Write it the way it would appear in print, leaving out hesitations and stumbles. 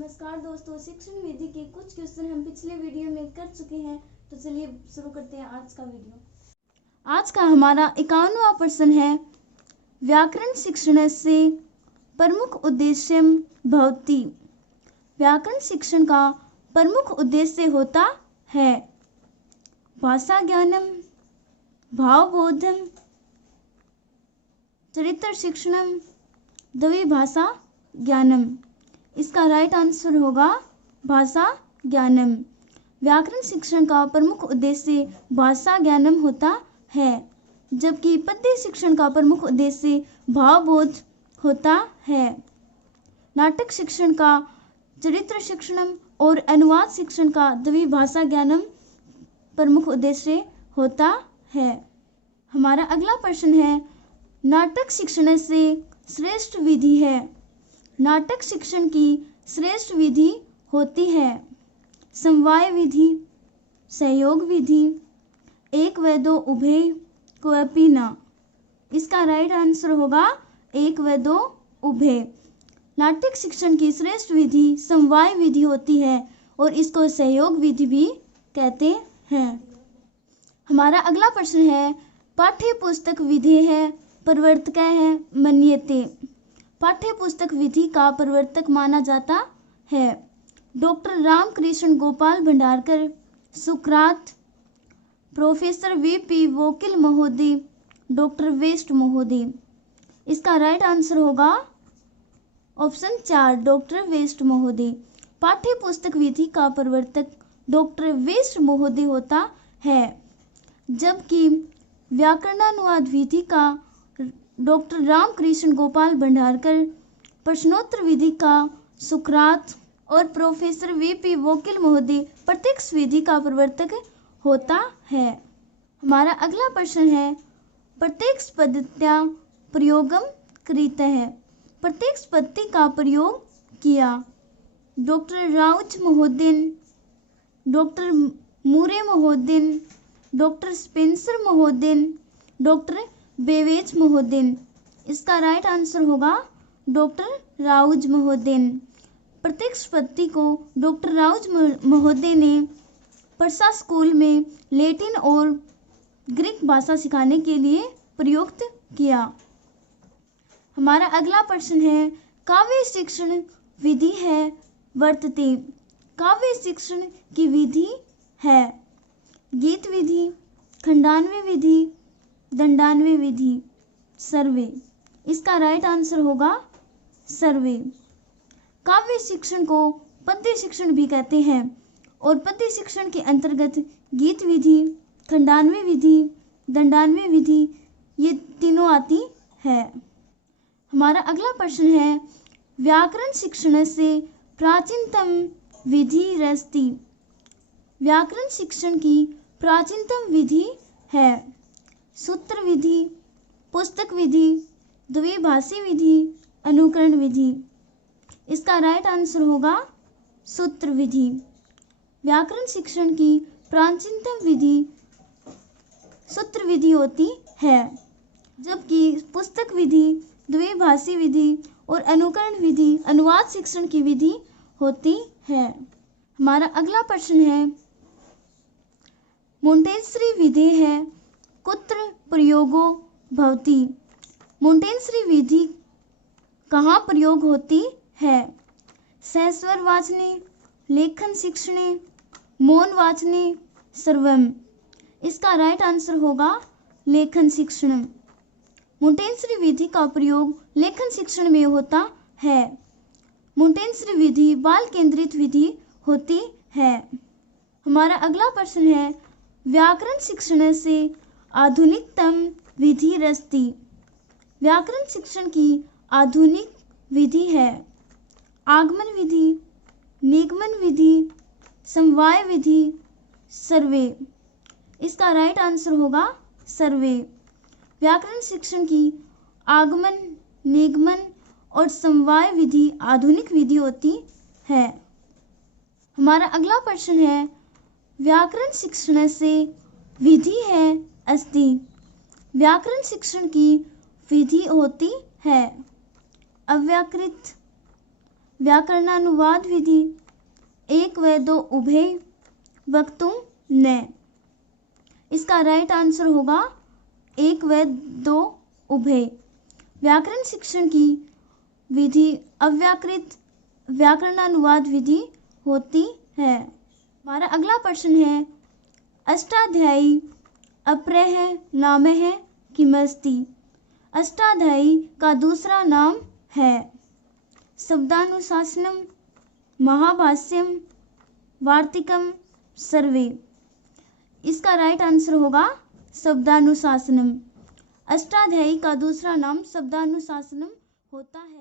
नमस्कार दोस्तों, शिक्षण विधि के कुछ क्वेश्चन हम पिछले वीडियो में कर चुके हैं। तो चलिए शुरू करते हैं आज का वीडियो। आज का हमारा 51वां प्रश्न है, व्याकरण शिक्षण से प्रमुख उद्देश्य भवति। व्याकरण शिक्षण का प्रमुख उद्देश्य होता है भाषा ज्ञानम, भावबोधम, चरित्र शिक्षणम, द्विभाषा ज्ञानम। इसका राइट आंसर होगा भाषा ज्ञानम। व्याकरण शिक्षण का प्रमुख उद्देश्य भाषा ज्ञानम होता है, जबकि पद्य शिक्षण का प्रमुख उद्देश्य भावबोध होता है। नाटक शिक्षण का चरित्र शिक्षणम और अनुवाद शिक्षण का द्विभाषा ज्ञानम प्रमुख उद्देश्य होता है। हमारा अगला प्रश्न है, नाटक शिक्षण से श्रेष्ठ विधि है। नाटक शिक्षण की श्रेष्ठ विधि होती है समवाय विधि, सहयोग विधि, एक व दो उभय क्वपि न। इसका राइट आंसर होगा एक व दो उभय। नाटक शिक्षण की श्रेष्ठ विधि समवाय विधि होती है और इसको सहयोग विधि भी कहते हैं। हमारा अगला प्रश्न है, पाठ्य पुस्तक विधि है प्रवर्तक है मन्यते। पाठ्य पुस्तक विधि का प्रवर्तक माना जाता है डॉक्टर रामकृष्ण गोपाल भंडारकर, सुकरात, प्रोफेसर वीपी वोकिल महोदय, डॉक्टर वेस्ट महोदय। इसका राइट आंसर होगा ऑप्शन 4 डॉक्टर वेस्ट महोदय। पाठ्य पुस्तक विधि का प्रवर्तक डॉक्टर वेस्ट महोदय होता है, जबकि व्याकरणानुवाद विधि का डॉक्टर रामकृष्ण गोपाल भंडारकर, प्रश्नोत्तर विधि का सुकरात और प्रोफेसर वीपी वोकिल महोदय, प्रत्यक्ष विधि का प्रवर्तक होता है। हमारा अगला प्रश्न है, प्रत्यक्ष पद्धत्या प्रयोगम कृतः। प्रत्यक्ष पद्धति का प्रयोग किया डॉक्टर राउच महोदय, डॉक्टर मूरे महोदय, डॉक्टर स्पेंसर महोदय, डॉक्टर बेवेज महोदय। इसका राइट आंसर होगा डॉक्टर राउज महोदय। प्रत्यक्ष पद्धति को डॉक्टर राउज महोदय ने परसा स्कूल में लैटिन और ग्रीक भाषा सिखाने के लिए प्रयुक्त किया। हमारा अगला प्रश्न है, काव्य शिक्षण विधि है वर्तते। काव्य शिक्षण की विधि है गीत विधि, खंडान्वय विधि, दंडान्वय विधि, सर्वे। इसका राइट आंसर होगा सर्वे। काव्य शिक्षण को पद्य शिक्षण भी कहते हैं और पद्य शिक्षण के अंतर्गत गीत विधि, खंडान्वय विधि, दंडान्वय विधि ये तीनों आती है। हमारा अगला प्रश्न है, व्याकरण शिक्षण से प्राचीनतम विधि रस्ती। व्याकरण शिक्षण की प्राचीनतम विधि है सूत्र विधि, पुस्तक विधि, द्विभाषी विधि, अनुकरण विधि। इसका राइट आंसर होगा सूत्र विधि। व्याकरण शिक्षण की प्राचीनतम विधि सूत्र विधि होती है, जबकि पुस्तक विधि, द्विभाषी विधि और अनुकरण विधि अनुवाद शिक्षण की विधि होती है। हमारा अगला प्रश्न है, मोंटेसरी विधि है कुत्र प्रयोगो भवति। मोंटेसरी विधि कहाँ प्रयोग होती है? सहस्वर वाचने, लेखन शिक्षणे, मौन वाचने, सर्वम। इसका राइट आंसर होगा लेखन शिक्षण। मोंटेसरी विधि का प्रयोग लेखन शिक्षण में होता है। मोंटेसरी विधि बाल केंद्रित विधि होती है। हमारा अगला प्रश्न है, व्याकरण शिक्षण से आधुनिकतम विधि रस्ती। व्याकरण शिक्षण की आधुनिक विधि है आगमन विधि, निगमन विधि, समवाय विधि, सर्वे। इसका राइट आंसर होगा सर्वे। व्याकरण शिक्षण की आगमन, निगमन और समवाय विधि आधुनिक विधि होती है। हमारा अगला प्रश्न है, व्याकरण शिक्षण से विधि है अस्ति। व्याकरण शिक्षण की विधि होती है अव्याकृत, व्याकरणानुवाद विधि एक व दो उभय वक्तुम न। इसका राइट आंसर होगा एक व दो उभय। व्याकरण शिक्षण की विधि अव्याकृत व्याकरणानुवाद विधि होती है। हमारा अगला प्रश्न है, अष्टाध्यायी अप्रह नामः किमस्ति। अष्टाध्यायी का दूसरा नाम है शब्दानुशासनम, महाभाष्यम, वार्तिकम, सर्वे। इसका राइट आंसर होगा शब्दानुशासनम। अष्टाध्यायी का दूसरा नाम शब्दानुशासनम होता है।